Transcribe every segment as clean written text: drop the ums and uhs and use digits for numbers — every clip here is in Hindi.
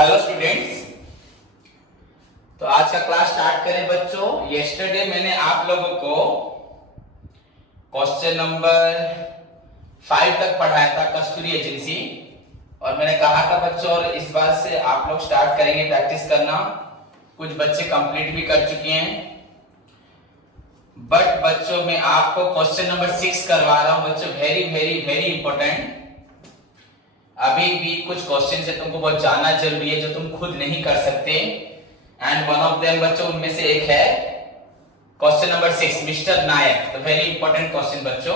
हेलो स्टूडेंट्स, तो आज का क्लास स्टार्ट करें बच्चों। यस्टरडे मैंने आप लोगों को क्वेश्चन नंबर 5 तक पढ़ाया था, कस्तूरी एजेंसी, और मैंने कहा था बच्चों और इस बार से आप लोग स्टार्ट करेंगे प्रैक्टिस करना। कुछ बच्चे कंप्लीट भी कर चुके हैं, बट बच्चों मैं आपको क्वेश्चन नंबर 6 करवा रहा हूं बच्चों। Very very very important. अभी भी कुछ क्वेश्चन है तुमको बहुत जानना जरूरी है जो तुम खुद नहीं कर सकते, एंड वन ऑफ देम बच्चों उनमें से एक है क्वेश्चन नंबर 6, मिस्टर नायक। तो वेरी इंपॉर्टेंट क्वेश्चन बच्चों।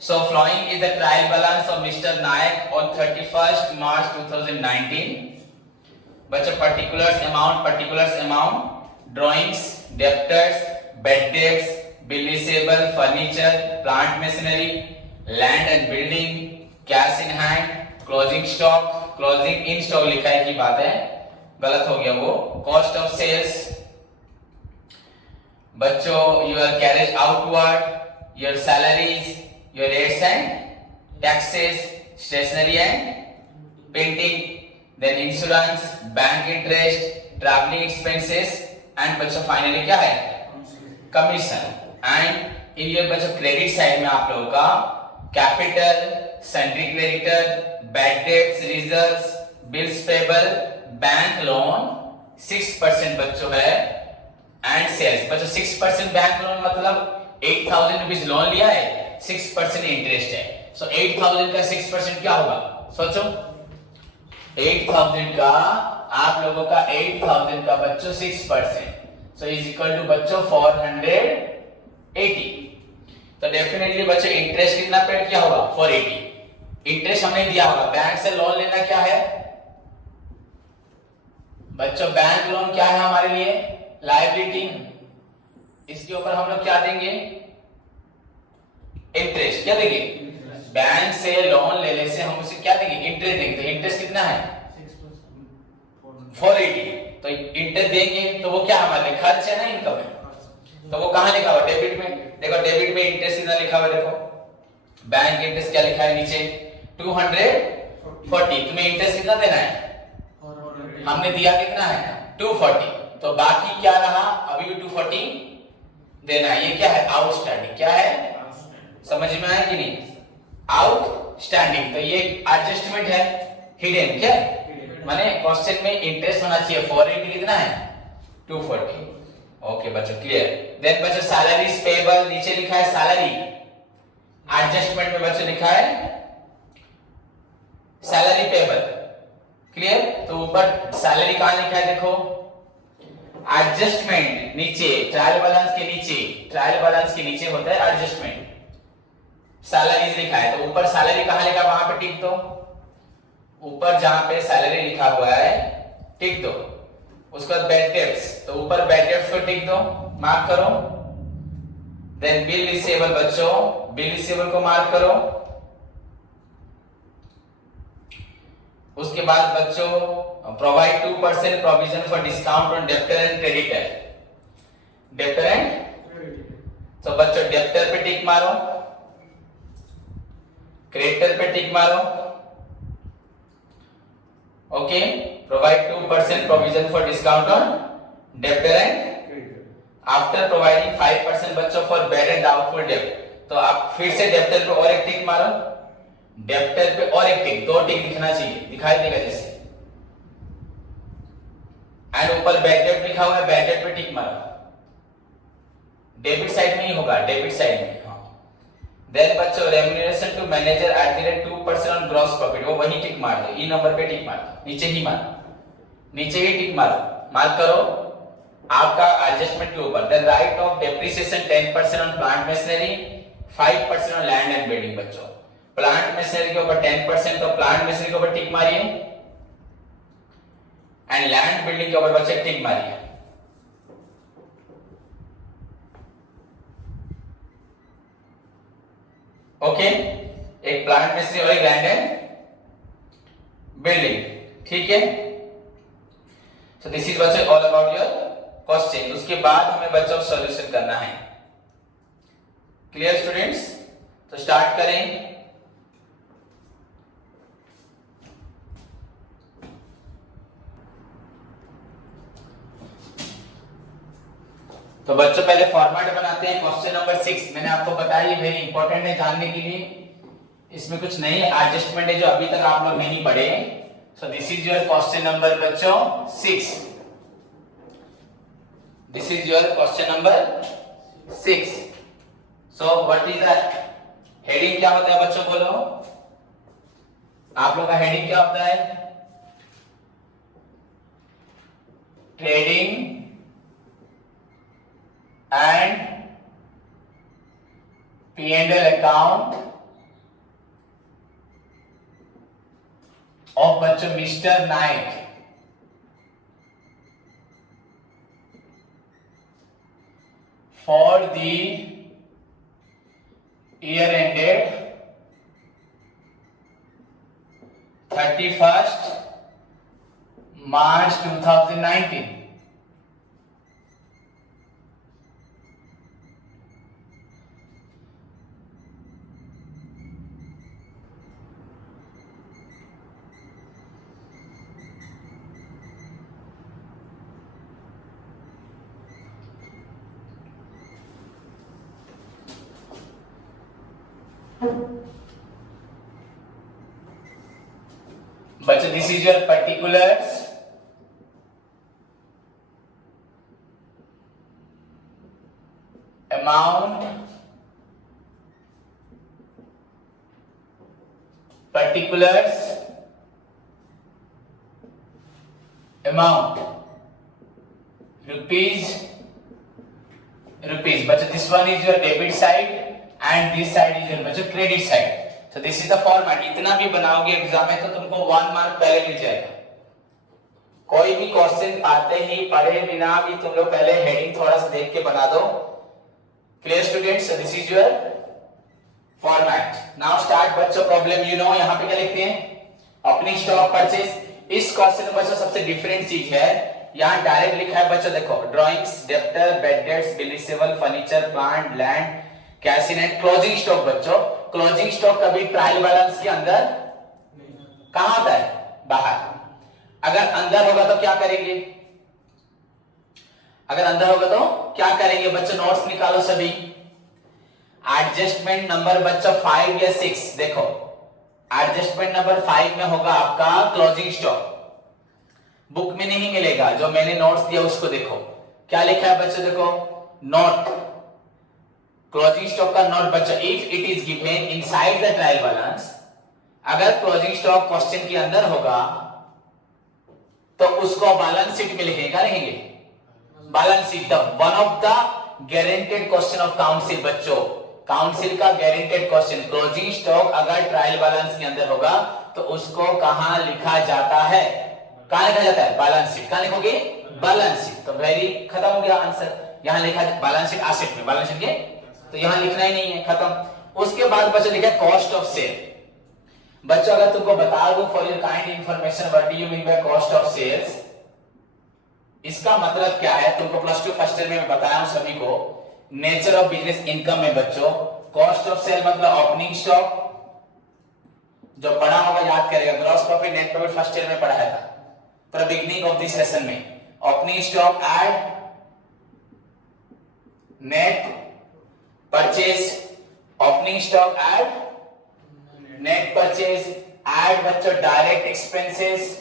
So following is the trial balance of mister Nayak on 31st March 2019। बच्चों particulars amount, drawings, debtors, bad debts, bill receivable, furniture, plant machinery, land and building, cash in hand, closing stock, closing in stock लिखा है की बात है, गलत हो गया वो। कॉस्ट ऑफ सेल्स बच्चों, your carriage outward, your salaries, your rates and taxes, stationery and painting, then insurance, bank interest, travelling expenses, and बच्चों फाइनली क्या है, कमीशन। एंड इन ये बच्चों क्रेडिट साइड में आप लोगों का capital, sundry creditor, bad debts, reserves, bills payable, bank loan 6% बच्चों है, एंड सेल्स। बच्चों 6% बैंक लोन मतलब 8000 रुपीज लोन लिया है, 6% इंटरेस्ट है। सो 8000 का 6% क्या होगा, सोचो। 8000 का आप लोगों का 8000 का बच्चों 6%, सो इज इक्वल टू बच्चों 480। तो डेफिनेटली बच्चों इंटरेस्ट कितना पेड किया होगा, 480। इंटरेस्ट हमने दिया होगा। बैंक से लोन लेना क्या है बच्चों, बैंक लोन क्या है हमारे लिए, लायबिलिटी। इसके ऊपर हम लोग क्या देंगे, इंटरेस्ट। क्या देंगे, बैंक से लोन लेने से हम उसे क्या देंगे, इंटरेस्ट देंगे। तो इंटरेस्ट कितना है 480। तो इंटरेस्ट देंगे तो वो क्या हमारे खर्च है ना, इनकम है। तो वो कहां लिखा हुआ, डेबिट में। देखो डेबिट में इंटरेस्ट कितना लिखा हुआ है, देखो बैंक इंटरेस्ट क्या लिखा है नीचे, 240। तुम्हें इंटरेस्ट कितना देना है, हमने दिया कितना है 240। तो बाकी क्या रहा, अभी भी 240 देना है। ये क्या है, आउटस्टैंडिंग। क्या है, समझ में आया कि नहीं, आउटस्टैंडिंग। तो ये एडजस्टमेंट है, हिडन। क्या माने क्वेश्चन में इंटरेस्ट होना चाहिए, 480 कितना है 240। ओके बच्चों, क्लियर। देन बच्चों सैलरीज पेएबल, नीचे लिखा है सैलरी, एडजस्टमेंट में बच्चों लिखा है सैलरी पेएबल। क्लियर। तो ऊपर सैलरी कहां लिखा है, देखो एडजस्टमेंट नीचे, ट्रायल बैलेंस के नीचे, ट्रायल बैलेंस के नीचे होता है एडजस्टमेंट, सैलरीज लिखा है। तो ऊपर सैलरी कहां लिखा, वहां पे टिक दो। ऊपर जहां पे सैलरी लिखा हुआ है टिक दो। उसके बाद बैड डेट्स, तो ऊपर बैड डेट्स को टिक दो, मार्क करो। देन बिल रिसीवेबल बच्चों, बिल रिसीवेबल को मार्क करो। उसके बाद बच्चों provide 2% provision for discount on debtor and creditor, debtor and. तो बच्चों डेब्टर पे टिक मारो, क्रेडिटर पे टिक मारो। Okay, provide 2% provision for discount on debtor and after providing 5% बच्चों फॉर बैड एंड डाउटफुल डेब्ट। तो आप फिर से डेब्टर पे और एक टिक मारो, डेब्टर पे और एक टिक, 2 टिक दिखना चाहिए, दिखाई देगा जैसे। एंड ऊपर बैड डेब्ट लिखा हुआ है, बैड डेब्ट पे टिक मारो। डेबिट साइड में ही होगा, डेबिट साइड में। हाँ। देन बच्चों remuneration to manager at 2% on gross profit, वो वही टिक मार दो, ई नंबर पे टिक मार दो, नीचे ही मारो, नीचे ही टिक मारो, मार्क करो आपका एडजस्टमेंट के ऊपर। Then write off depreciation 10% on plant machinery, 5% on land and building. बच्चों प्लांट मशीनरी के ऊपर 10%, तो प्लांट मशीनरी के ऊपर टिक मारिए, एंड लैंड बिल्डिंग के ऊपर बच्चे टिक मारिए। ओके, एक प्लांट मशीनरी और एक लैंड एंड बिल्डिंग, ठीक है। सो दिस इज बच्चों ऑल अबाउट योर क्वेश्चन। उसके बाद हमें बच्चों सॉल्यूशन करना है। क्लियर स्टूडेंट्स, तो स्टार्ट करें। तो बच्चों पहले फॉर्मेट बनाते हैं। क्वेश्चन नंबर 6 मैंने आपको बताया, ये वेरी इंपॉर्टेंट है जानने के लिए। इसमें कुछ नई एडजस्टमेंट है जो अभी तक आप लोग नहीं पढ़े। सो this is your question number बच्चों 6। This is your question number 6। So what is the heading, क्या होता है बच्चों बोलो, आप लोग का हेडिंग क्या होता है? Trading and P&L account of बच्चों mister Naik for the year ended 31st March 2019। बच्चों this is your particulars, amount, particulars, amount, rupees, बच्चों this one is your debit side and this side is your बच्चों credit side। so this is the format। इतना भी बनाओगे एग्जाम में तो तुमको 1 मार्क पहले मिल जाएगा। कोई भी क्वेश्चन आते ही पढ़े बिना भी तुम लोग पहले हेडिंग थोड़ा सा देख के बना दो। Clear students? This is your format. Now start बच्चों प्रॉब्लम। यू नो यहाँ पे क्या लिखते हैं? Opening stock purchase. इस क्वेश्चन में बच्चों सबसे डिफरेंट चीज है, यहाँ डायरेक्ट लिखा है बच्चों, देखो drawings, debtor, bad debts, bill receivable, furniture, plant, land, cash in and closing stock. बच्चों क्लोजिंग स्टॉक कभी ट्रायल बैलेंस के अंदर कहां होता है? बाहर। अगर अंदर होगा तो क्या करेंगे? अगर अंदर होगा तो क्या करेंगे बच्चों? नोट्स निकालो सभी। एडजस्टमेंट नंबर बच्चों 5 या 6, देखो एडजस्टमेंट नंबर 5 में होगा आपका क्लोजिंग स्टॉक। बुक में नहीं मिलेगा, जो मैंने नोट्स दिया उसको देखो क्या लिखा है बच्चों, देखो नोट, क्लोजिंग स्टॉक का नोट बच्चों, if it is given inside the trial balance, अगर क्लोजिंग स्टॉक क्वेश्चन के अंदर होगा तो उसको बैलेंस शीट में लिखेगा, लिखेंगे balance sheet. One of the guaranteed question of council बच्चों, काउंसिल का गारंटेड क्वेश्चन, क्लोजिंग स्टॉक अगर ट्रायल बैलेंस के अंदर होगा तो उसको कहां लिखा जाता है? कहां लिखा जाता है? Balance sheet. कहां लिखोगे? Balance sheet. तो वेरी खत्म हो गया आंसर। यहां लिखा बैलेंस शीट एसेट में, बैलेंस शीट के तो यहां लिखना ही नहीं है, खत्म। उसके बाद बच्चों लिखा कॉस्ट ऑफ सेल। बच्चों अगर तुमको बता दो for your kind information what do you mean by cost of sales, इसका मतलब क्या है तुमको प्लस 2 फर्स्ट ईयर में मैं बताया हूं सभी को। नेचर ऑफ बिजनेस इनकम में बच्चों कॉस्ट ऑफ सेल मतलब ओपनिंग स्टॉक, जो पढ़ा होगा याद करेगा, gross profit, net profit first year में पढ़ाया था पर बिगिनिंग ऑफ दिस सेशन में। Opening stock add net purchase, opening stock add net purchase, add बच्चों डायरेक्ट एक्सपेंसेस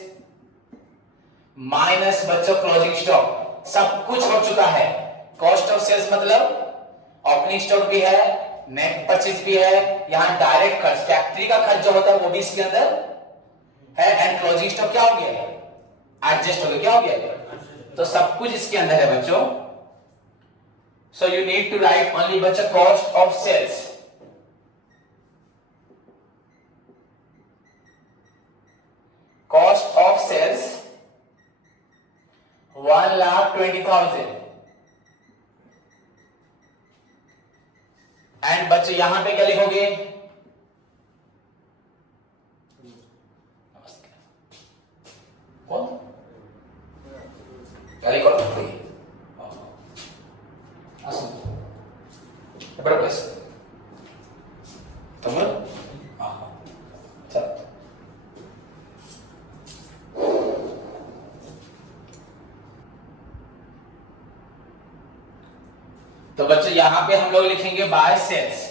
माइनस बच्चों क्लोजिंग स्टॉक। सब कुछ हो चुका है। कॉस्ट ऑफ सेल्स मतलब ओपनिंग स्टॉक भी है, नेट परचेज भी है, यहां डायरेक्ट खर्च, फैक्ट्री का खर्च जो होता है वो भी इसके अंदर है, एंड क्लोजिंग स्टॉक क्या हो गया? एडजस्ट हो गया। क्या हो गया? तो सब कुछ इसके अंदर है बच्चों। So you need to write only बच्चों cost of sales. Cost of sales 1,20,000 and बच्चों यहां पे क्या लिखोगे? कौन क्या लिखो? बड़ा प्लस तुम चल तो बच्चों यहां पे हम लोग लिखेंगे बाय सेल्स।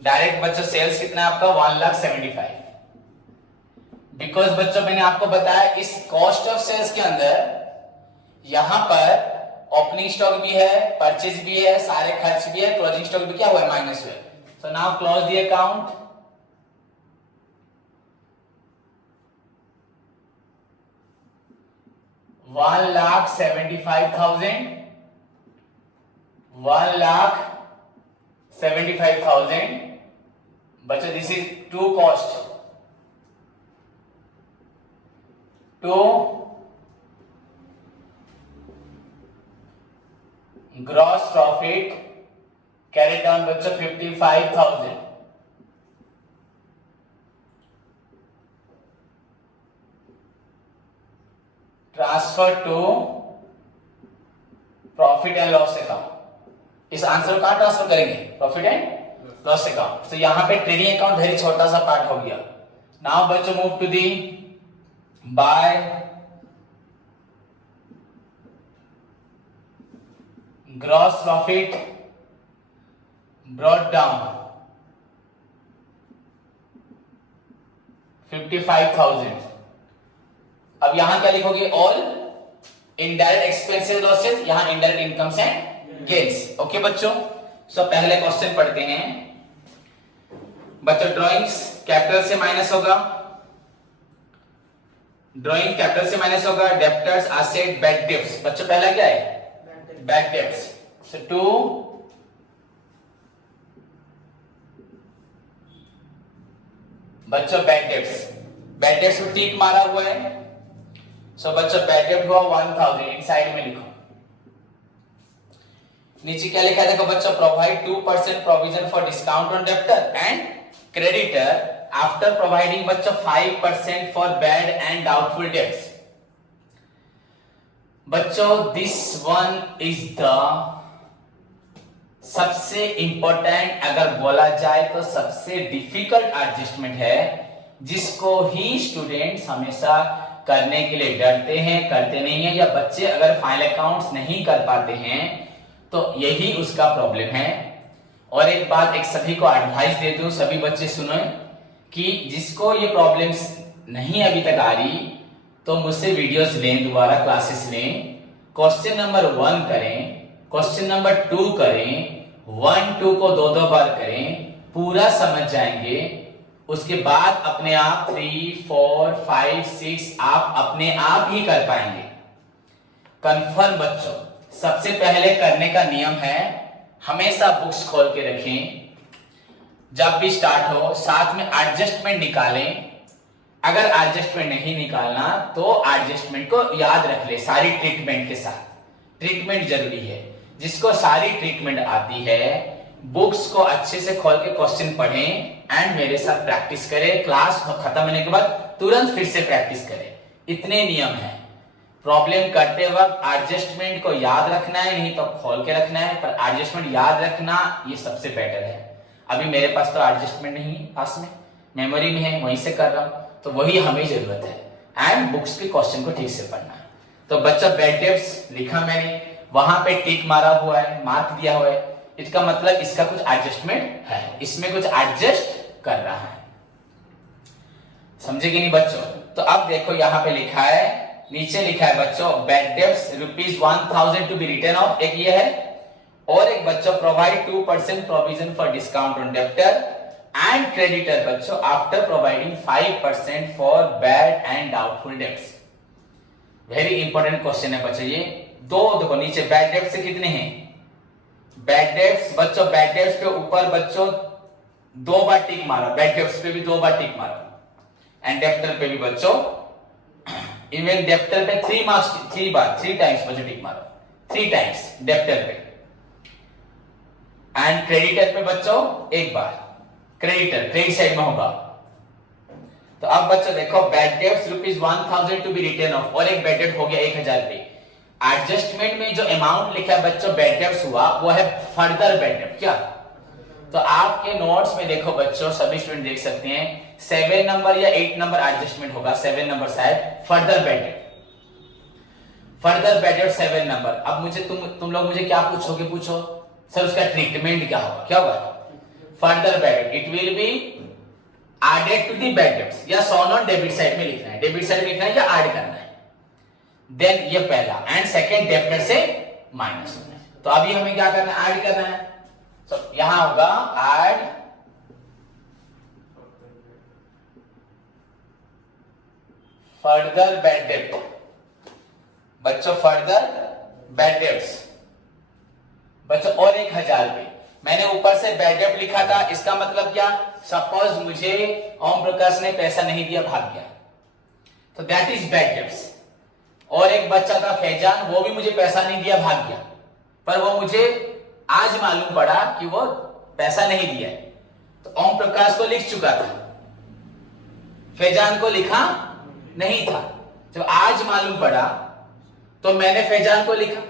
डायरेक्ट बच्चों सेल्स कितना है आपका 1,75,000। बिकॉज बच्चों मैंने आपको बताया इस कॉस्ट ऑफ सेल्स के अंदर यहां पर ओपनिंग स्टॉक भी है, परचेज भी है, सारे खर्च भी है, क्लोजिंग स्टॉक भी क्या हुआ है माइनस हुआ है। So now close the account. $1,75,000, $1,75,000 बच्चों this is to cost, to gross profit carry down बच्चों 55,000। Transfer to profit and loss account. इस आंसर को कहां ट्रांसफर करेंगे प्रॉफिट एंड लॉस अकाउंट। तो यहां पे ट्रेडिंग अकाउंट वेरी छोटा सा पार्ट हो गया। नाउ बच्चों move to the by gross profit brought down 55,000। अब यहां क्या लिखोगे ऑल इनडायरेक्ट एक्सपेंसेस लॉसेस, यहां indirect incomes and gains. Okay बच्चों, सो पहले क्वेश्चन पढ़ते हैं बच्चों। ड्राइंग्स कैपिटल से माइनस होगा, ड्राइंग कैपिटल से माइनस होगा। डेब्टर्स एसेट बैड डेब्ट्स बच्चों पहला क्या है बैड डेब्ट्स। सो टू बच्चों बैड डेब्ट्स, बैड डेब्ट्स में टिक मारा हुआ है। सो बच्चों बैड डेब्ट हुआ 1,000, इन साइड में लिखो। नीचे क्या लिखा है देखो बच्चों, provide 2% provision for discount on debtor and creditor after providing बच्चों 5% for bad and doubtful debts. बच्चों दिस वन इज द सबसे इंपॉर्टेंट, अगर बोला जाए तो सबसे डिफिकल्ट एडजस्टमेंट है, जिसको ही स्टूडेंट्स हमेशा करने के लिए डरते हैं, करते नहीं है, या बच्चे अगर फाइनल अकाउंट्स नहीं कर पाते हैं तो यही उसका प्रॉब्लम है। और एक बात एक सभी को एडवाइस दे दूं, सभी बच्चे सुनो कि जिसको ये प्रॉब्लम्स नहीं अभी तक आ रही तो मुझसे वीडियोस लें, दोबारा क्लासेस लें, क्वेश्चन नंबर 1 करें, क्वेश्चन नंबर 2 करें, 1-2 को 2-2 बार करें, पूरा समझ जाएंगे। उसके बाद अपने आप 3, 4, 5, 6 आप अपने आप ही कर पाएंगे कंफर्म। बच्चों सबसे पहले करने का नियम है हमेशा बुक्स खोल के रखें, जब भी स्टार्ट हो साथ में एडजस्टमेंट निकालें। अगर एडजस्टमेंट नहीं निकालना तो एडजस्टमेंट को याद रख ले सारी ट्रीटमेंट के साथ। ट्रीटमेंट जरूरी है, जिसको सारी ट्रीटमेंट आती है बुक्स को अच्छे से खोल के क्वेश्चन पढ़ें एंड मेरे साथ प्रैक्टिस करें। क्लास खत्म होने के बाद तुरंत फिर से प्रैक्टिस करें। इतने नियम हैं। प्रॉब्लम करते वक्त एडजस्टमेंट को याद रखना है, नहीं तो खोल के रखना है, पर एडजस्टमेंट याद रखना ये सबसे बेटर है। अभी मेरे पास तो एडजस्टमेंट नहीं है, पास में मेमोरी में है, वहीं से कर रहा हूं, तो वही हमें जरूरत है एंड बुक्स के क्वेश्चन को ठीक से पढ़ना है। तो बच्चा बैड डेब्ट्स लिखा मैंने, वहां पे टिक मारा हुआ है, मार्क दिया हुआ है, इसका मतलब इसका कुछ एडजस्टमेंट है, इसमें कुछ एडजस्ट कर रहा है। समझे कि नहीं बच्चों? तो अब देखो यहां पे लिखा है, नीचे लिखा है बच्चों bad debts ₹1,000 to be written off, एक ये है, और एक बच्चों provide 2% provision for discount on debtor and creditor बच्चों after providing 5% for bad and doubtful debts. Very important question है बच्चों ये। दो देखो नीचे बैड डेब्ट्स से कितने हैं, बैड डेब्ट्स बच्चों, बैड डेब्ट्स पे ऊपर बच्चों 2 बार टिक मारा, बैड डेब्ट्स पे भी 2 बार टिक मारा एंड डेब्टर पे भी बच्चों, इवन डेब्टर पे 3 बार 3 टाइम्स बच्चों टिक मारा, 3 टाइम्स डेब्टर पे, एंड क्रेडिटर पे बच्चों 1 बार, क्रेडिटर क्रेडिट साइड में होगा। तो अब बच्चों देखो bad debts ₹1,000 to be written off, और एक बैड डेब्ट हो गया 1,000 पे। एडजस्टमेंट में जो अमाउंट लिखा है बच्चों बैड डेब्ट्स हुआ, वो है फर्दर बैड डेब्ट। क्या? तो आपके नोट्स में देखो बच्चों, सभी स्टूडेंट देख सकते हैं 7 नंबर या 8 नंबर एडजस्टमेंट होगा, 7 नंबर शायद फर्दर बैड डेब्ट। Further bad date 7 number. अब मुझे तुम लोग मुझे क्या पूछोगे, पूछो सर उसका ट्रीटमेंट क्या होगा, क्या होगा? Further bad debt it will be added to the bad debts, या शोन ऑन डेबिट साइड में लिखना है, डेबिट साइड में लिखना है या ऐड करना है। देन ये पहला, एंड सेकंड डेब्टर से माइनस होना है। तो अभी हमें क्या करना है, ऐड करना है। तो यहां होगा ऐड फर्दर बैड डेट। बच्चों फर्दर बैड डेट्स बच्चों और 1000 रुपए मैंने ऊपर से बैड डेट लिखा था, इसका मतलब क्या, सपोज मुझे ओम प्रकाश ने पैसा नहीं दिया, भाग गया, तो दैट इज बैड डेट्स। और एक बच्चा था फैजान, वो भी मुझे पैसा नहीं दिया, भाग गया, पर वो मुझे आज मालूम पड़ा कि वो पैसा नहीं दिया है, तो ओम प्रकाश को लिख चुका था, फैजान को लिखा नहीं था। जब आज मालूम पड़ा तो मैंने फैजान को लिखा,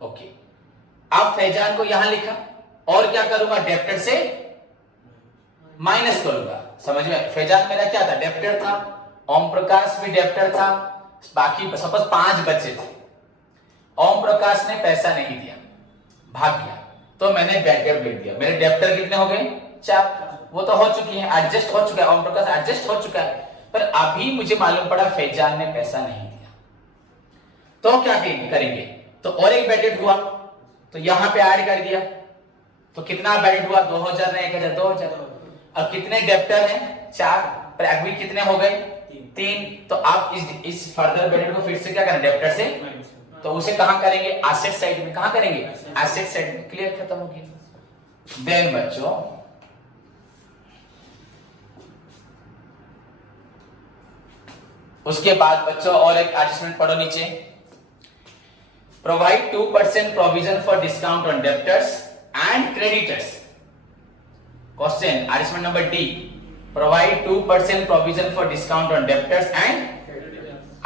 ओके। अब फैजान को यहां लिखा और क्या करूंगा, डेब्टर से माइनस करूंगा, समझ में? फैजान मेरा क्या था, डेब्टर था, ओम प्रकाश भी डेब्टर था, बाकी सपोज 5 बच्चे थे। ओम प्रकाश ने पैसा नहीं दिया, भाग गया, तो मैंने बैड डेट लिख दिया। मेरे डेब्टर कितने हो गए, 4, वो तो हो चुकी है, एडजस्ट हो चुका है, ओम प्रकाश एडजस्ट हो चुका है, पर अभी मुझे मालूम पड़ा फैजान ने पैसा नहीं दिया, तो क्या करेंगे, तो और एक बैड डेट हुआ, तो यहां पे ऐड कर दिया, तो कितना बैड डेट हुआ, 2000 ने 1000, 2000। अब कितने डेब्टर हैं, 4, पर अभी कितने हो गए, 3। तो आप इस फर्दर बैड डेट को फिर से क्या करें, डेब्टर से, तो उसे कहां करेंगे, एसेट साइड में। कहां करेंगे, एसेट साइड में। क्लियर, खत्म हो गया। देन बच्चों उसके बाद बच्चों और एक एडजस्टमेंट पढ़ो नीचे, provide 2% provision for discount on debtors and creditors. Question adjustment number D, provide 2% provision for discount on debtors and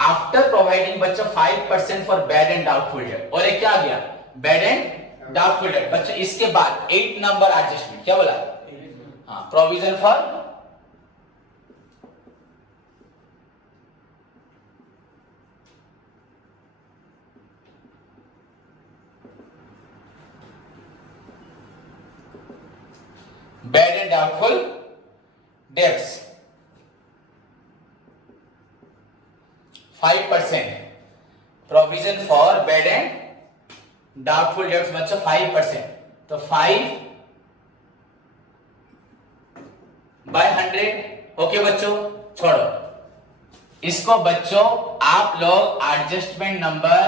after providing बच्चों 5% for bad and doubtful debt. और एक क्या आ गया, बैड एंड डाउटफुल डेट। बच्चों इसके बाद 8 नंबर एडजस्टमेंट, क्या बोला, हाँ, provision for bad and doubtful debts 5%, provision for bad and doubtful debts बच्चों 5%, तो 5/100। ओके बच्चों, छोड़ो इसको बच्चों, आप लोग एडजस्टमेंट नंबर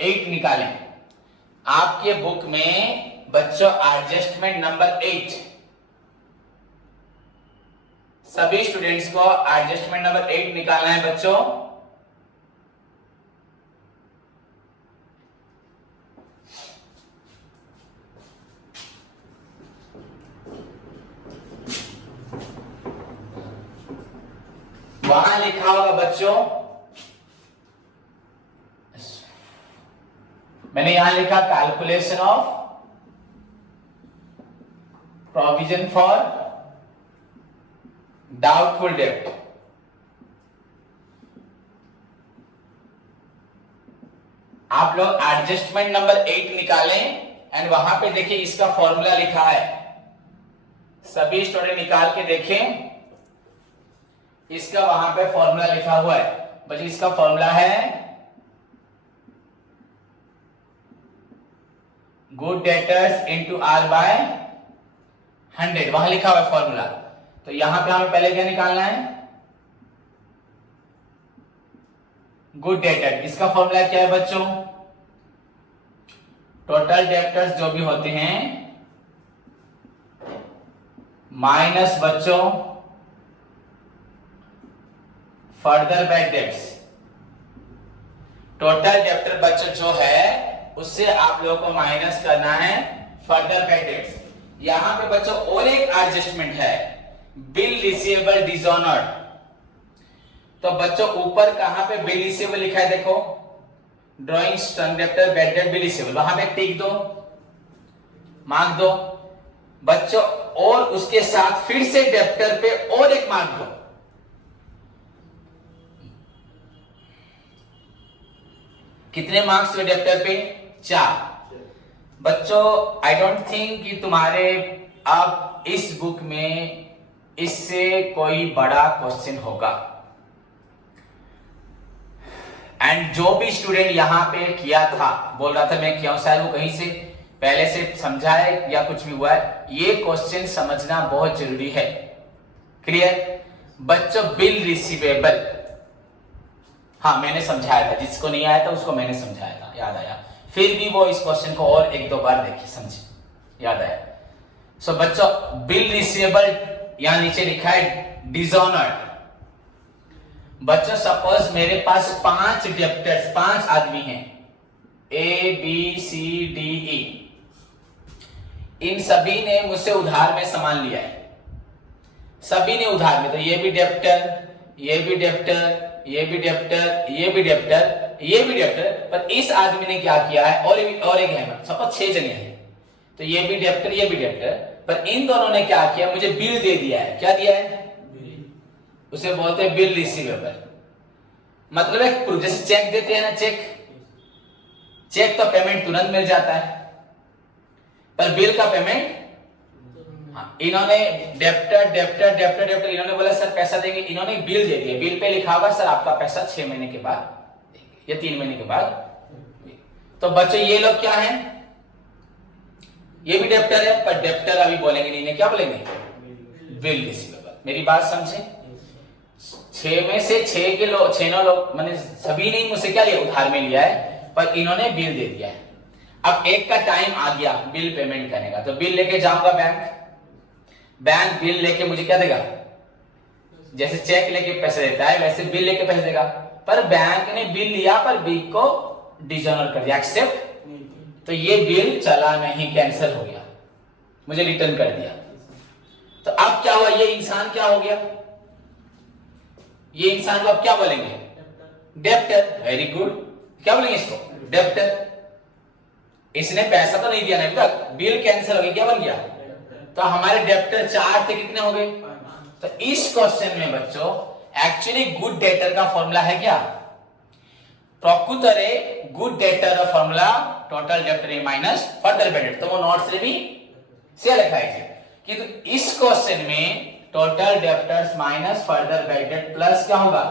8 निकालें। आपके बुक में बच्चों एडजस्टमेंट नंबर 8, सभी स्टूडेंट्स को एडजस्टमेंट नंबर 8 निकालना है बच्चों। वहां लिखा होगा बच्चों, मैंने यहां लिखा calculation of provision for doubtful debt. आप लोग एडजस्टमेंट नंबर 8 निकालें एंड वहां पे देखिए इसका फॉर्मूला लिखा है, सभी स्टूडेंट निकाल के देखें, इसका वहां पे फॉर्मूला लिखा हुआ है बच्चों। इसका फॉर्मूला है good debtors into R by 100, वहां लिखा हुआ है फॉर्मूला। तो यहां पे हमें पहले क्या निकालना है, गुड डेटर। इसका फॉर्मूला क्या है बच्चों, टोटल डेब्टर्स जो भी होते हैं माइनस बच्चों further bad debts. Total debtor बच्चों जो है उससे आप लोगों को माइनस करना है फर्दर बैड डेट्स। यहां पे बच्चों और एक एडजस्टमेंट है, बिल रिसीवेबल डिसऑनर्ड। तो बच्चों ऊपर कहां पे बिल रिसीवेबल लिखा है, देखो drawing stock debtor bad debt bill receivable, वहां पे टिक दो, मार्क दो बच्चों, और उसके साथ फिर से डेब्टर पे और एक मार्क दो। कितने मार्क्स हुए डेप्टर पे? 4। बच्चों आई डोंट थिंक कि तुम्हारे अब इस बुक में इससे कोई बड़ा क्वेश्चन होगा। एंड जो भी स्टूडेंट यहां पे किया था, बोल रहा था मैं किया हूं, शायद वो कहीं से पहले से समझा है या कुछ भी हुआ है, ये क्वेश्चन समझना बहुत जरूरी है। क्लियर बच्चों? बिल रिसीवेबल, हाँ मैंने समझाया था, जिसको नहीं आया था उसको मैंने समझाया था, याद आया। फिर भी वो इस क्वेश्चन को और एक दो बार देखिए, समझे, याद आया। सो बच्चों बिल रिसीवेबल यहां नीचे लिखा है डिसऑनर्ड। बच्चों सपोज मेरे पास 5 डेप्टर्स, 5 आदमी हैं, A B C D E, इन सभी ने मुझसे उधार में सामान लिया है, सभी ने उधार में, तो ये भी डेप्टर, ये भी डेप्टर, ये भी डेप्टर, ये भी डेप्टर, ये भी डेप्टर, पर इस आदमी ने क्या किया है, और एक है, सपोज 6 जने हैं, तो ये भी डेप्टर, ये भी डेप्टर, पर इन दोनों ने क्या किया, मुझे बिल दे दिया है। क्या दिया है? उसे बोलते हैं बिल रिसीवेबल। मतलब एक प्रूफ, जैसे चेक देते हैं ना, चेक तो पेमेंट तुरंत मिल जाता है, पर बिल का पेमेंट, हाँ, इन्होंने डेप्टर, इन्होंने बोला सर पैसा देंगे, इन्होंने बिल दे दिया, बिल पे लिखा होगा सर आपका पैसा 6 महीने के बाद देंगे या 3 महीने के बाद। तो बच्चों ये लोग क्या हैं? ये भी डेप्टर है, पर डेप्टर अभी बोलेंगे नहीं, इन्हें क्या बोलेंगे? Bill receivable. मेरी बात समझे? 6 में से 6 के लोग, 6 लोग, मैंने सभी ने मुझसे क्या लिया, उधार में लिया है, पर इन्होंने बिल दे दिया है। अब एक का टाइम आ गया बिल पेमेंट करने का, तो बिल लेके जाऊंगा बैंक बिल लेके मुझे क्या देगा, जैसे चेक लेके पैसे देता है वैसे बिल लेके पैसे देगा, पर बैंक ने बिल लिया पर बिल को डिसऑनर कर दिया, एक्सेप्ट, तो ये बिल चला नहीं, कैंसिल हो गया, मुझे रिटर्न कर दिया। तो अब क्या हुआ, ये इंसान क्या हो गया, ये इंसान को अब क्या बोलेंगे? डेप्टर। वेरी गुड, क्या बोलेंगे इसको? डेप्टर। इसने पैसा तो नहीं दिया ना अभी तक, बिल कैंसिल हो गया, क्या बन गया? तो हमारे डेप्टर 4 थे, कितने हो गए? तो इस क्वेश्चन में बच्चों एक्चुअली गुड डेटर का फॉर्मूला है क्या? प्रकृतरे good debtor formula total debtor minus further bad debt, तो वो नोट्स में भी से लिखा है कि तो इस क्वेश्चन में total debtors minus further bedded plus क्या होगा,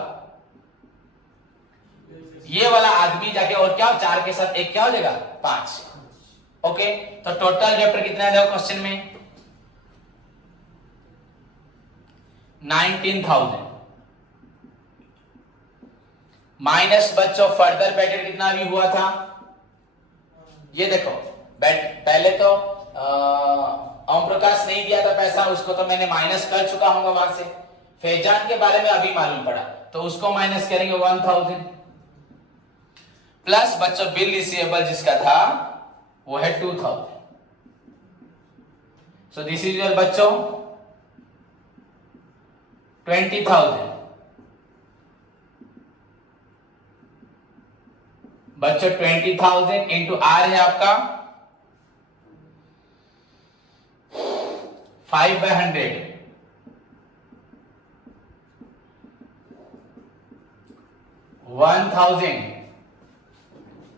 ये वाला आदमी जाके और क्या, 4 के साथ 1 क्या हो जाएगा? 5। ओके, तो टोटल डेप्टर कितना है क्वेश्चन में? 19,000 माइनस बच्चों फर्दर बेडेड कितना भी हुआ था, ये देखो, पहले तो ओम प्रकाश नहीं दिया था पैसा, उसको तो मैंने माइनस कर चुका हूंगा वहां से। फैजान के बारे में अभी मालूम पड़ा, तो उसको माइनस करेंगे 1000 प्लस बच्चों बिल रिसीवेबल जिसका था वो है 2000। सो दिस इज योर बच्चों 20,000। बच्चों 20,000 इंटू आर है आपका 5/100, 1000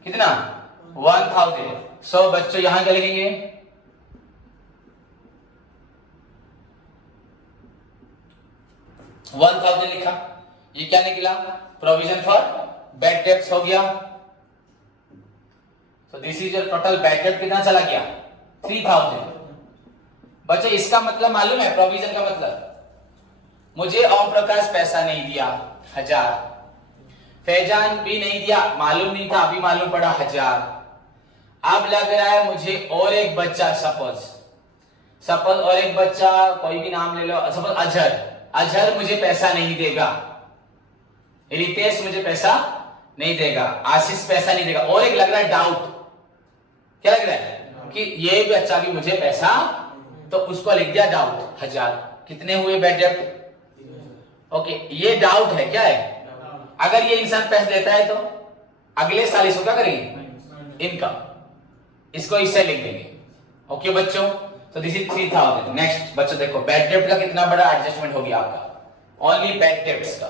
कितना? 1000। सो बच्चों यहां क्या लिखेंगे? 1000 लिखा, ये क्या निकला? प्रोविजन फॉर बैड डेब्ट्स हो गया। तो this is your total bad डेब्ट कितना चला गया? 3000। बच्चों इसका मतलब मालूम है, प्रोविजन का मतलब, मुझे ओम प्रकाश पैसा नहीं दिया 1000, फैजान भी नहीं दिया, मालूम नहीं था, अभी मालूम पड़ा 1000। अब लग रहा है मुझे और एक बच्चा, सपोज और एक बच्चा, कोई भी नाम ले लो, सपोज अजहर मुझे पैसा नहीं देगा, रितेश मुझे पैसा नहीं देगा, आशीष पैसा नहीं देगा, और एक लग रहा है डाउट, क्या लग रहा है कि ये बच्चा भी मुझे पैसा, तो उसको लिख दिया डाउट 1000। कितने हुए बैड डेब्ट? ओके, ये डाउट है, क्या है? अगर ये इंसान पैसे देता है तो अगले साल इसको क्या करेंगे? इनकम, इसको इससे लिख देंगे। ओके बच्चों, तो दिस इज 3000। नेक्स्ट बच्चों देखो, बैड डेब्ट का कितना बड़ा एडजस्टमेंट हो गया आपका, ओनली बैड डेब्ट्स का।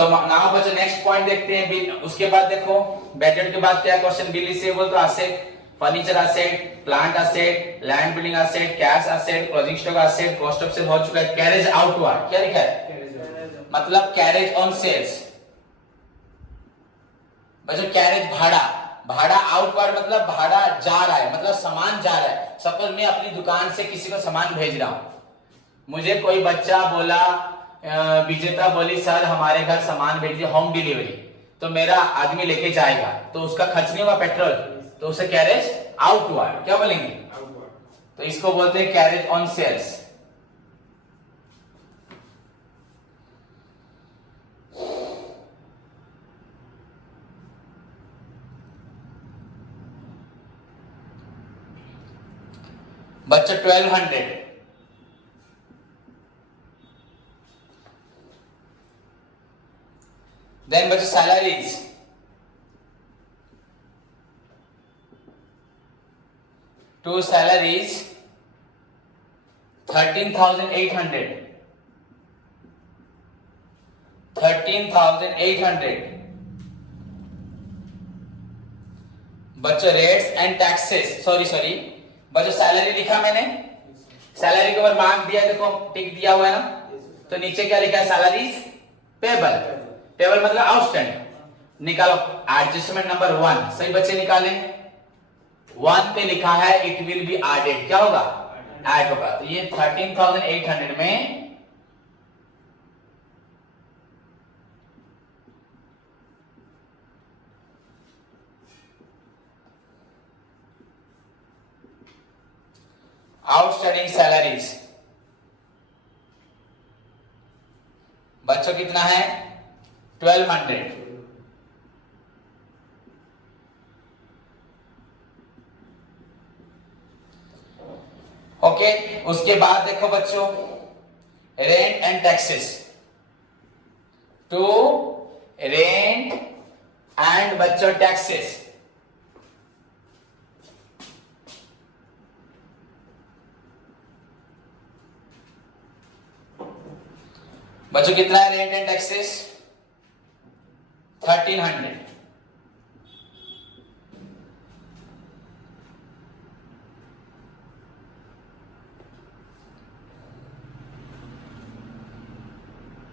सो नाउ बच्चों नेक्स्ट पॉइंट देखते हैं बिल। उसके बाद देखो बजट के बाद क्या क्वेश्चन, बिल रिसीवेबल तो asset, furniture asset, plant asset, land building asset, cash asset, closing stock asset, cost of sale हो चुका है। कैरेज आउटवर्ड क्या लिखा है, मतलब कैरेज ऑन सेल्स। बच्चों कैरेज भाड़ा, भाड़ा आउटवर्ड मतलब भाड़ा जा रहा है, मतलब सामान जा रहा है। सपोज मैं अपनी दुकान से किसी को सामान भेज रहा हूं, मुझे कोई बच्चा बोला, विजेता बोली सर हमारे घर सामान भेजिए होम डिलीवरी, तो मेरा आदमी लेके जाएगा तो उसका खर्च नहीं होगा पेट्रोल, तो उसे कैरेज आउटवर्ड क्या बोलेंगे, तो इसको बोलते हैं कैरेज ऑन सेल्स। बच्चा 1200, देन बच्चा सैलरीज, टू सैलरीज 13,800, 13,800। बच्चों रेट्स एंड टैक्सेस, सॉरी बच्चों सैलरी लिखा मैंने, सैलरी के ऊपर मार्क दिया, देखो टिक दिया हुआ है ना, तो नीचे क्या लिखा है, सैलरीज पेबल, पेबल मतलब आउटस्टैंडिंग। निकालो एडजस्टमेंट नंबर 1, सही बच्चे निकाले। 1 पे लिखा है इट विल बी एडेड, क्या होगा, ऐड होगा, तो ये 13,800 में आउटस्टैंडिंग सैलरीज बच्चों कितना है 1200। ओके उसके बाद देखो बच्चों rent and taxes, to rent and बच्चों टैक्सेस, बच्चों कितना है रेंट एंड टैक्सेस 1300।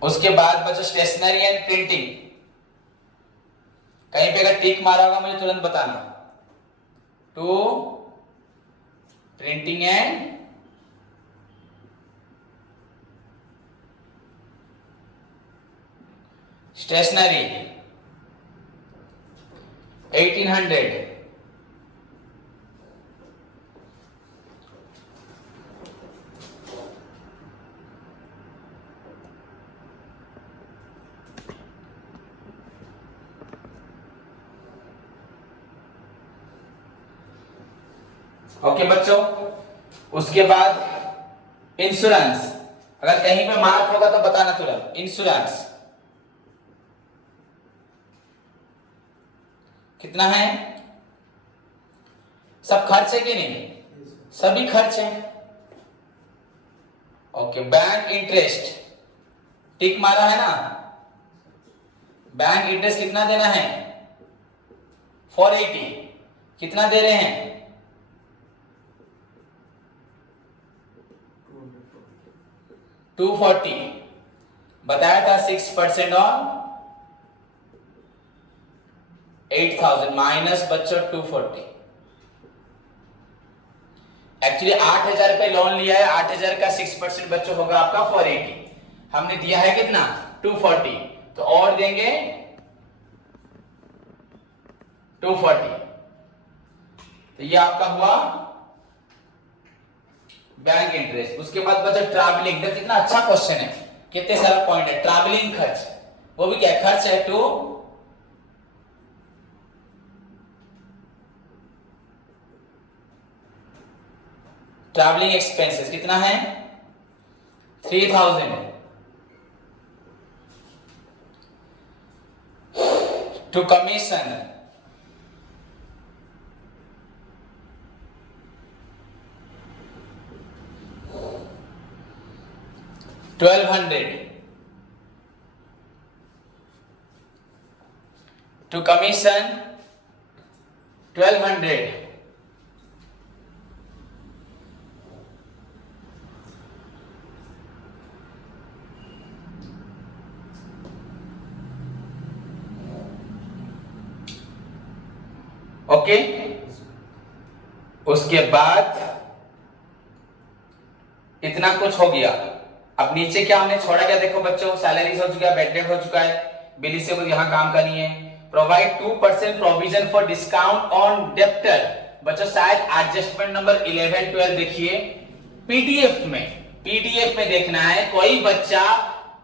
उसके बाद बच्चों स्टेशनरी एंड प्रिंटिंग, कहीं पे अगर टिक मारा होगा मुझे तुरंत बताना, to printing and stationery 1800। Okay बच्चों उसके बाद इंश्योरेंस, अगर कहीं पे मार्क होगा तो बताना तुरंत। इंश्योरेंस कितना है, सब खर्च है कि नहीं, सभी खर्च है। ओके बैंक इंटरेस्ट टिक मारा है ना, बैंक इंटरेस्ट कितना देना है 480, कितना दे रहे हैं 240, बताया था 6% ऑन 8000 माइनस बच्चों 240। एक्चुअली 8000 पे लोन लिया है, 8000 का 6% बच्चों होगा आपका 480, हमने दिया है कितना 240, तो और देंगे 240, तो ये आपका हुआ बैंक इंटरेस्ट। उसके बाद बचा ट्रैवलिंग, देखो कितना अच्छा क्वेश्चन है, कितने सारा पॉइंट है। ट्रैवलिंग खर्च, वो भी क्या खर्च है, टू ट्रैवलिंग एक्सपेंसेस कितना है 3000, to commission 1200, to commission 1200. Okay, उसके बाद इतना कुछ हो गया। अब नीचे क्या हमने छोड़ा क्या, देखो बच्चों, सैलरीज हो चुका है, बेड रेट हो चुका है, बिल से यहां काम करनी है। Provide 2% provision for discount on debtor. बच्चों शायद एडजस्टमेंट नंबर 11 12 देखिए, पीडीएफ में देखना है। कोई बच्चा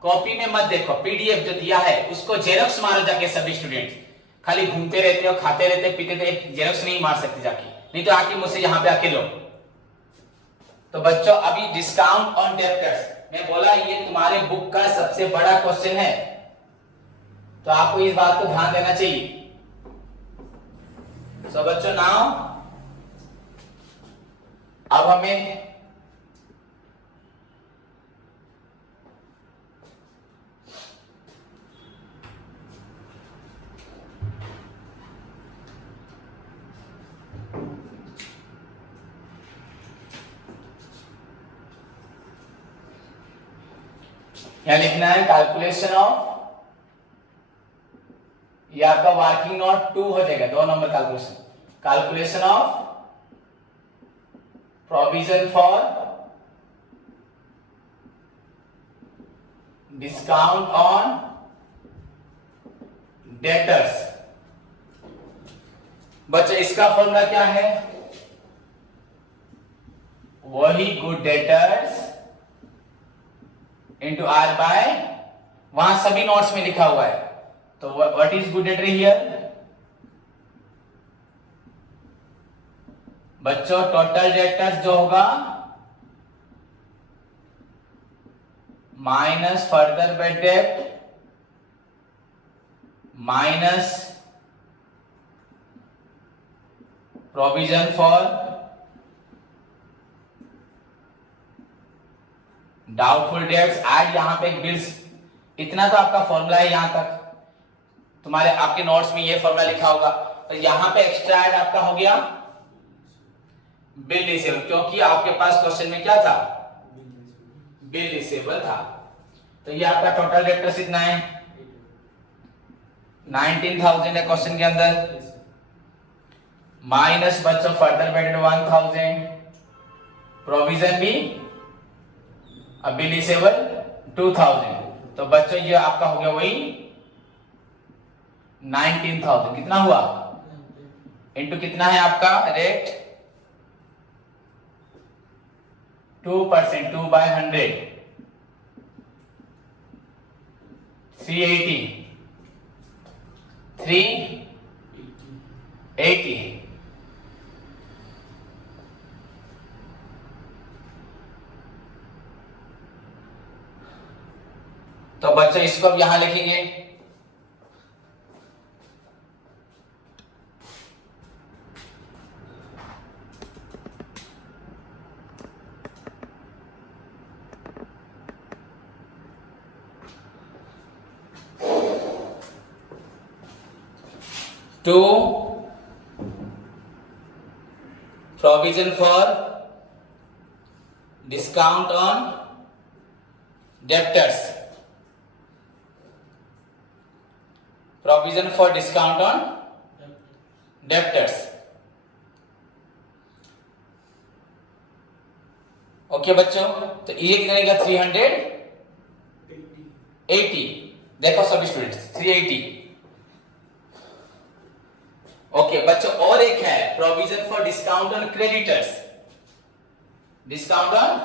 कॉपी में मत देखो, पीडीएफ जो दिया है उसको जेरॉक्स मारो जाके। सभी स्टूडेंट खाली घूमते रहते हो, खाते रहते, पीते रहते, जेरॉक्स नहीं मार सकते जाके, नहीं तो आके मुझसे यहां पे आके लो। तो बच्चों अभी डिस्काउंट ऑन डेप्टर्स मैं बोला, ये तुम्हारे बुक का सबसे बड़ा क्वेश्चन है, तो आपको इस बात को ध्यान देना चाहिए। सो बच्चों नाउ अब हमें यहां लिखना है कैलकुलेशन ऑफ, ये आपका वर्किंग नोट 2 हो जाएगा, 2 number calculation. Calculation of provision for discount on debtors. बच्चे इसका फॉर्मूला क्या है, वही good debtors into R by, वहां सभी नोट्स में लिखा हुआ है। तो what is good debtor here बच्चों, टोटल डेटर्स जो होगा minus further bad debt minus provision for doubtful debts add, यहां पे बिल्स। इतना तो आपका फॉर्मूला है, यहां तक तुम्हारे आपके नोट्स में ये फॉर्मूला लिखा होगा। तो यहां पे एक्स्ट्रा ऐड आपका हो गया बिल रिसेबल, क्योंकि आपके पास क्वेश्चन में क्या था, बिल रिसेबल था। तो ये आपका टोटल डेटर्स कितना है, 19,000 है क्वेश्चन के अंदर, माइनस बच्चों फर्दर बेडेड 1,000, प्रोविजन भी, अब बिल रिसेबल 2,000। तो बच्चों ये आपका हो गया वही 19,000। कितना हुआ इनटू कितना है आपका रेट, 2%, 2/100, 380, 380। तो बच्चों इसको अब यहां लिखेंगे, to provision for discount on debtors, provision for discount on debtors. Okay बच्चों, तो ये कितने का 380। देखो सभी स्टूडेंट्स 380। ओके बच्चों, और एक है provision for discount on creditors, discount on,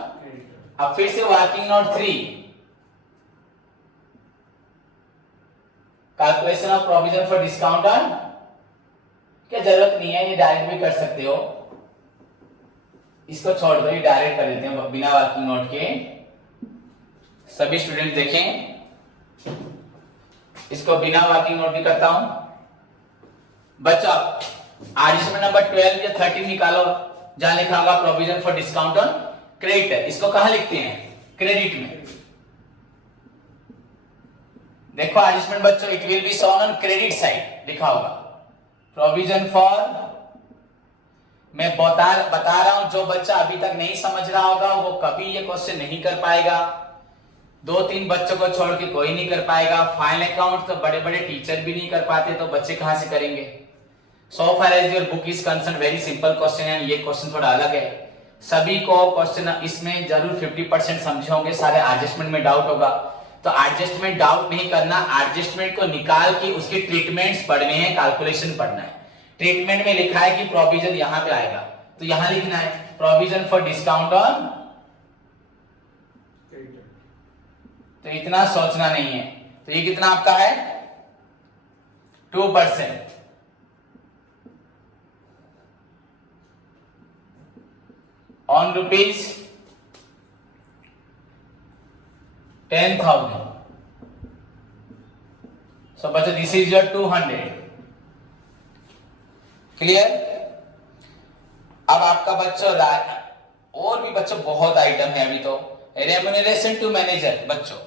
अब फिर से working note 3, calculation of provision for discount on, क्या जरूरत नहीं है, ये डायरेक्ट भी कर सकते हो, इसको छोड़ दो, ये डायरेक्ट कर देते हैं बिना वर्किंग नोट के। सभी स्टूडेंट देखें, इसको बिना वर्किंग नोट भी करता हूं। बच्चा एडिशनल नंबर 12 या 13 निकालो, जहां लिखा होगा provision for discount on credit, इसको कहां लिखते हैं, क्रेडिट में। देखो एडजस्टमेंट बच्चों, it will be shown on credit side लिखा होगा। प्रोविजन फॉर, मैं बता रहा हूं, जो बच्चा अभी तक नहीं समझ रहा होगा वो कभी ये क्वेश्चन नहीं कर पाएगा। 2-3 बच्चों को छोड़ के कोई नहीं कर पाएगा। फाइनल अकाउंट तो बड़े बड़े टीचर भी नहीं कर पाते, तो बच्चे कहां से करेंगे। So far as your book is concerned, very simple question है। ये क्वेश्चन थोड़ा अलग है। सभी को क्वेश्चन इसमें जरूर 50% समझे होंगे, सारे एडजस्टमेंट में डाउट होगा। तो एडजस्टमेंट डाउट नहीं करना, एडजस्टमेंट को निकाल के उसके ट्रीटमेंट्स पढ़ने हैं, कैलकुलेशन पढ़ना है। ट्रीटमेंट में लिखा है कि प्रोविजन यहां पे आएगा, तो यहां लिखना है प्रोविजन फॉर डिस्काउंट ऑन, तो इतना सोचना नहीं है। तो ये कितना आपका है 2% ऑन रुपीज 10,000। सो बच्चों दिस इज योर 200। क्लियर। अब आपका बच्चों और भी बच्चों बहुत आइटम है अभी तो। रेम्यूनरेशन टू मैनेजर, बच्चों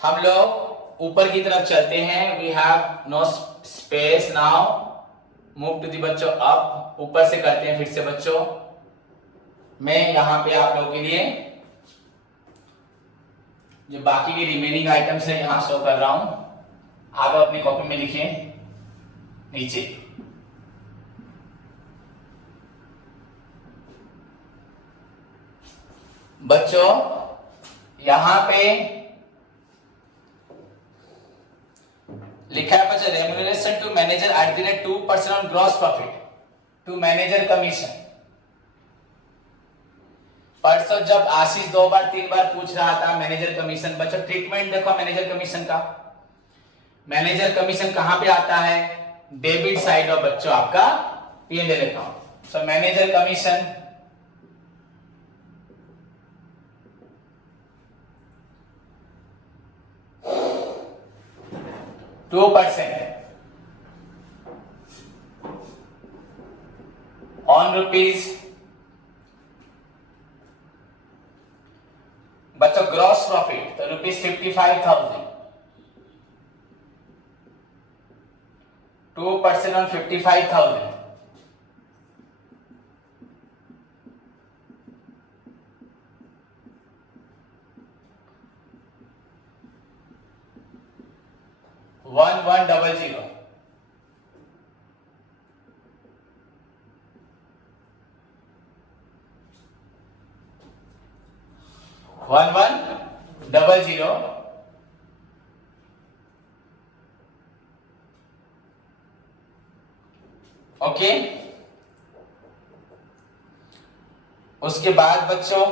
हम लोग ऊपर की तरफ चलते हैं। We have no space now, move to the बच्चों अप, ऊपर से करते हैं फिर से बच्चों। मैं यहां पे आप लोगों के लिए जो बाकी के रिमेनिंग आइटम्स है यहां शो कर रहा हूं। आप अपनी कॉपी में लिखिए नीचे। बच्चों यहां पे लिखा है बच्चों, remuneration to manager at the rate 2% on gross profit to manager commission. परसों जब आशीष 2 बार 3 बार पूछ रहा था मैनेजर कमीशन, बच्चों ट्रीटमेंट देखो मैनेजर कमीशन का। मैनेजर कमीशन कहां पे आता है, डेबिट साइड ऑफ बच्चों आपका P&L account. So manager commission 2% on rupees, बच्चों ग्रॉस प्रॉफिट तो rupees 55,000, 2% on 55,000, one 100, one 100। Okay, उसके बाद बच्चों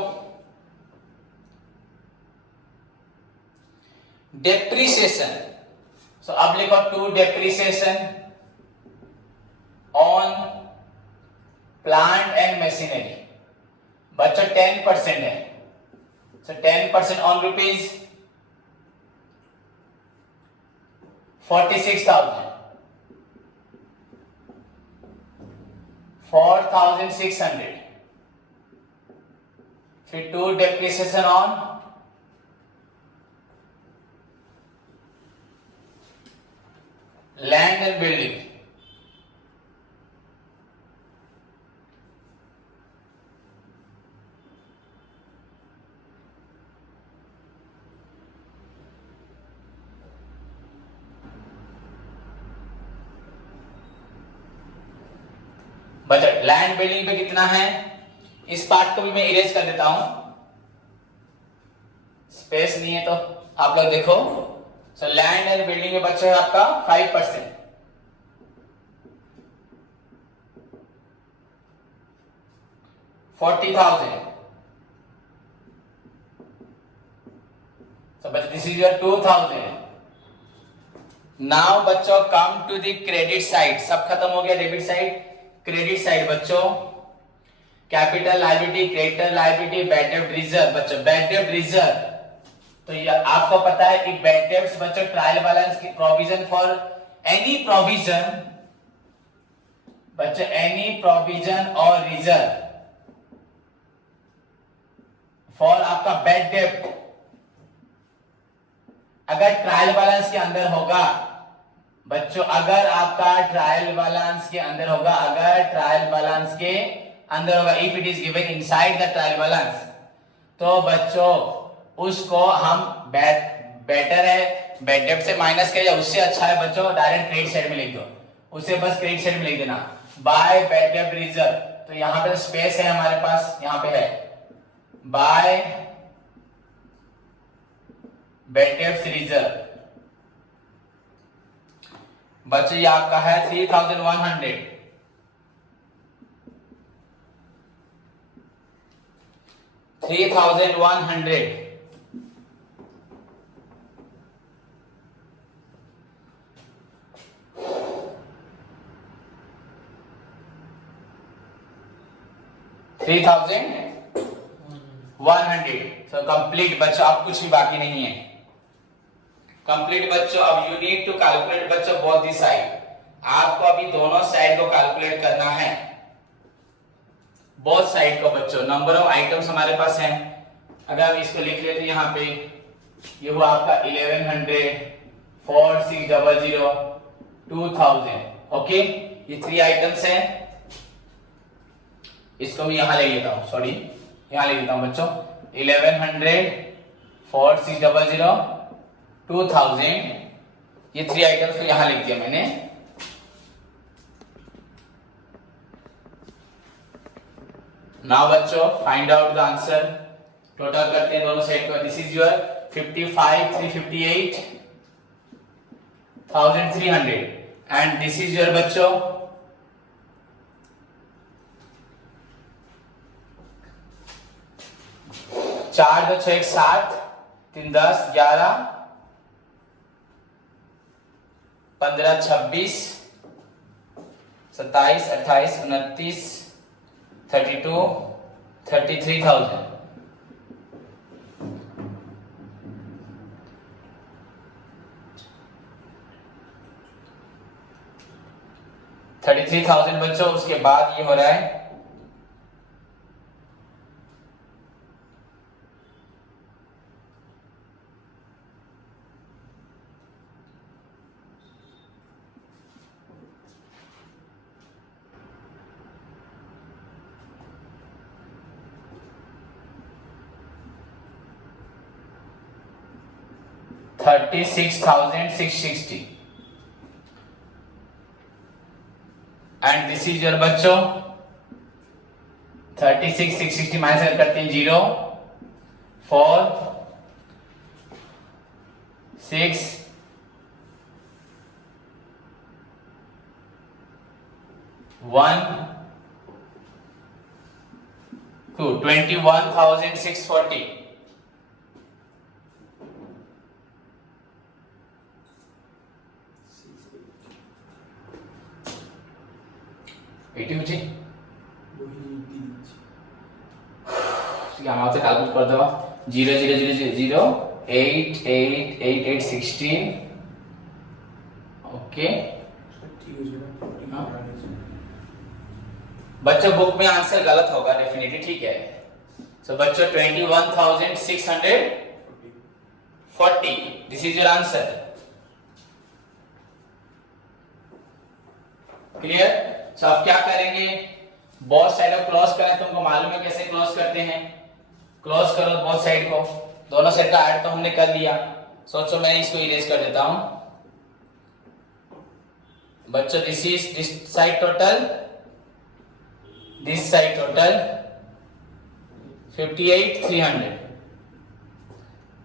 डेप्रीसिएशन। सो अब लिखो to depreciation on plant and machinery. बच्चों 10% है, सो 10% ऑन रुपीज 46,000, 4,600। फिर to depreciation on land and building, budget land building पे कितना है, इस पार्ट को भी मैं इरेज कर देता हूं, स्पेस नहीं है तो आप लोग देखो। सो लैंड एंड बिल्डिंग में बच्चा है आपका 5%, $40,000। So but this is your 2,000। Now बच्चों come to the credit side, सब खत्म हो गया डेबिट साइड, क्रेडिट साइड बच्चों capital liability, creditor liability, bad डेब्ट रिजर्व। बच्चों बैड डेब्ट रिजर्व तो ये आपको पता है कि बैड डेब्ट्स बच्चों ट्रायल बैलेंस की प्रोविजन फॉर एनी प्रोविजन, बच्चों एनी प्रोविजन और रिजर्व फॉर आपका बैड डेब्ट अगर ट्रायल बैलेंस के अंदर होगा बच्चों, अगर आपका ट्रायल बैलेंस के अंदर होगा, अगर ट्रायल बैलेंस के अंदर होगा, if it is given inside the trial balance, तो बच्चों उसको हम बेटर है बैड डेब्ट से माइनस किया, या उससे अच्छा है बच्चों डायरेक्ट क्रेडिट साइड में लिख दो, उसे बस क्रेडिट साइड में लिख देना बाय बैड डेब्ट रिजर्व। तो यहां पे स्पेस है हमारे पास, यहां पे है बाय बैड डेब्ट रिजर्व। बच्चों ये आपका है 3100, 3100। सो कंप्लीट बच्चों, अब कुछ भी बाकी नहीं है, कंप्लीट बच्चों। अब यू नीड टू कैलकुलेट बच्चों बोथ दी साइड, आपको अभी दोनों साइड को कैलकुलेट करना है, बोथ साइड को बच्चों। नंबर ऑफ आइटम्स हमारे पास हैं, अगर हम इसको लिख लेते हैं यहाँ पे, ये हुआ आपका 1100, 4600, 2000। ओके, ये 3 आइटम्स हैं, इसको मैं यहां ले लेता हूं, सॉरी यहां ले लेता हूं बच्चों। 1100, 4600, 2000, ये 3 आइटम्स को यहां लिख दिया मैंने। नाउ बच्चों find out the answer, total करते हैं दोनों साइड को। This is your 55, 358, 1300 and this is your बच्चों 4 2 6 7, 3 10 11 15 26 27 28 29 32 33,000। बच्चों, उसके बाद ये हो रहा है 36,660 एंड दिस इज योर बच्चों 36,660 माइनस करते हैं 0 4 6 1 2 21,640। कैलकुलेट कर दो 0 0 0 0 8 8 8 8 16। ओके बच्चों बुक में आंसर गलत होगा डेफिनेटली, ठीक है। सो बच्चों 21,640 this is your answer. Clear? So अब क्या करेंगे, बोथ साइड को क्लोज करें, तुमको मालूम है कैसे क्लोज करते हैं। क्लोज करो बोथ साइड को, दोनों साइड का ऐड तो हमने कर लिया। सोचो मैं इसको इरेज कर देता हूं बच्चों। This is this side total, this side total 58,300,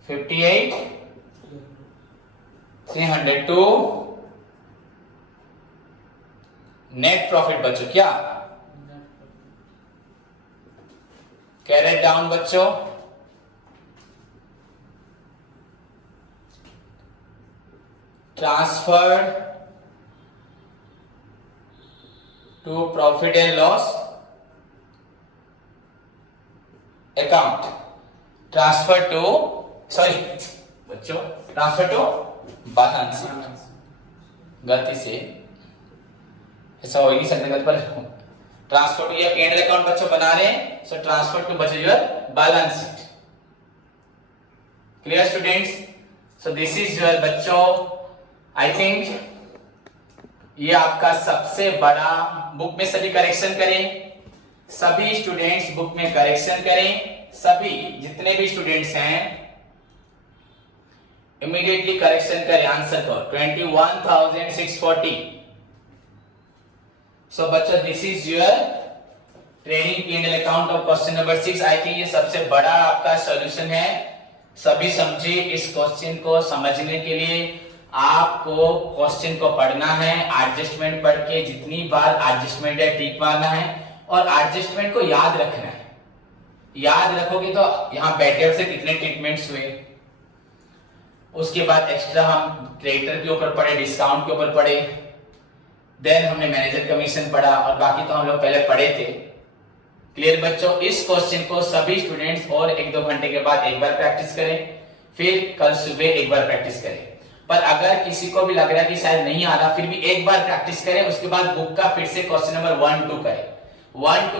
58,300 to net profit बच्चों। क्या कैरेट डाउन बच्चों, transfer to profit and loss account, transfer to sorry बच्चों ट्रांसफर टू बैलेंस शीट। गलती से ऐसा हो ही नहीं सकता, पर ट्रांसफर टू या कैंडल अकाउंट बच्चों बना रहे हैं, सो ट्रांसफर टू बच्चों your balance sheet. Clear students? So this is your बच्चों, आई थिंक ये आपका सबसे बड़ा, बुक में सभी करेक्शन करें, सभी स्टूडेंट्स बुक में करेक्शन करें, सभी जितने भी स्टूडेंट्स हैं इमीडिएटली करेक्शन करें आंसर को 21,640। सो बच्चों this is your training P&L account of question number 6। I think ये सबसे बड़ा आपका सॉल्यूशन है। सभी समझे, इस क्वेश्चन को समझने के लिए आपको क्वेश्चन को पढ़ना है, एडजस्टमेंट पढ़ के जितनी बार एडजस्टमेंट है टिक मारना है और एडजस्टमेंट को याद रखना है। याद रखोगे तो यहाँ बैटर से कितने ट्रीटमेंट्स हुए, उसके बाद एक्स्ट्रा हम क्रेडिटर के ऊपर पढ़े, डिस्काउंट के ऊपर पढ़े, देन हमने मैनेजर कमीशन पढ़ा और बाकी तो हम लोग पहले पढ़े थे। क्लियर बच्चों, इस क्वेश्चन को सभी स्टूडेंट्स और 1-2 घंटे के बाद एक बार प्रैक्टिस करें, फिर कल सुबह एक बार प्रैक्टिस करें। पर अगर किसी को भी लग रहा है कि शायद नहीं आ रहा, फिर भी एक बार प्रैक्टिस करें, उसके बाद बुक का फिर से क्वेश्चन नंबर 1-2 करें। 1-2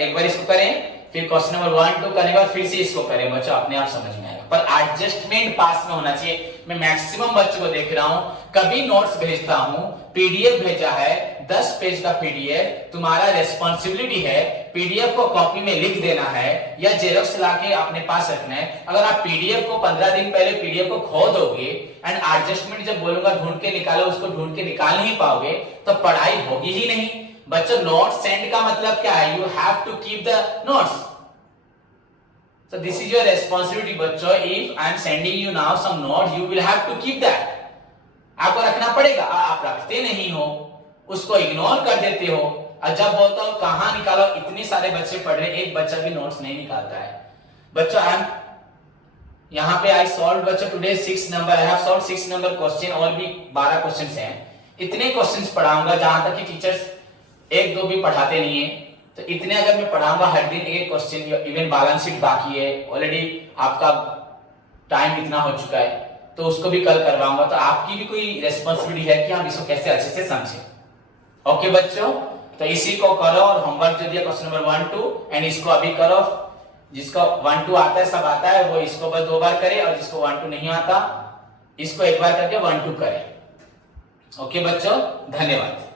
एक बार इसको करें, फिर क्वेश्चन नंबर 1-2 करने के बाद फिर से इसको करें बच्चों, अपने आप समझ में आएगा। पर एडजस्टमेंट पास में होना चाहिए। मैं मैक्सिमम बच्चों को देख रहा हूं, कभी नोट्स भेजता हूं, पीडीएफ भेजा है 10 पेज का पीडीएफ, तुम्हारा रेस्पॉन्सिबिलिटी है पीडीएफ को कॉपी में लिख देना है या जेरोक्स लाके अपने पास रखना है। अगर आप पीडीएफ को 15 दिन पहले पीडीएफ को खो दोगे एंड एडजस्टमेंट जब बोलूंगा ढूंढ के निकालो, उसको ढूंढ के निकाल नहीं पाओगे तो पढ़ाई होगी ही नहीं। बच्चों नोट्स सेंड का मतलब क्या है? You have to keep the notes. So this is your responsibility बच्चों। If I am sending you now some notes, you will have to keep that। आपको रखना पड़ेगा। आप रखते नहीं हो, उसको इग्नोर कर देते हो, और जब बोलता हूं कहां निकालो, इतने सारे बच्चे पढ़ रहे, एक बच्चा भी नोट्स नहीं निकालता है। बच्चों आई एम यहाँ पे आई सॉल्व बच्चों today 6 number, I have solve 6 number question, और भी 12 क्वेश्चंस हैं। इतने क्वेश्चंस पढ़ाऊंगा जहां तक कि टीचर्स 1-2 भी पढ़ाते नहीं है, तो इतने अगर मैं पढ़ाऊंगा हर दिन एक क्वेश्चन, इवन बैलेंस शीट बाकी है, ऑलरेडी आपका टाइम इतना हो चुका है, तो उसको भी कल करवाऊंगा। तो आपकी भी कोई रेस्पॉन्सिबिलिटी है कि हम इसको कैसे अच्छे से समझें। ओके बच्चों, तो इसी को करो और होमवर्क जो दिया क्वेश्चन नंबर 1-2 एंड इसको अभी करो। जिसको 1-2 आता है, सब आता है, वो इसको बस 2 बार करे, और जिसको 1-2 नहीं आता इसको एक बार करके 1-2 करे। ओके बच्चों, धन्यवाद।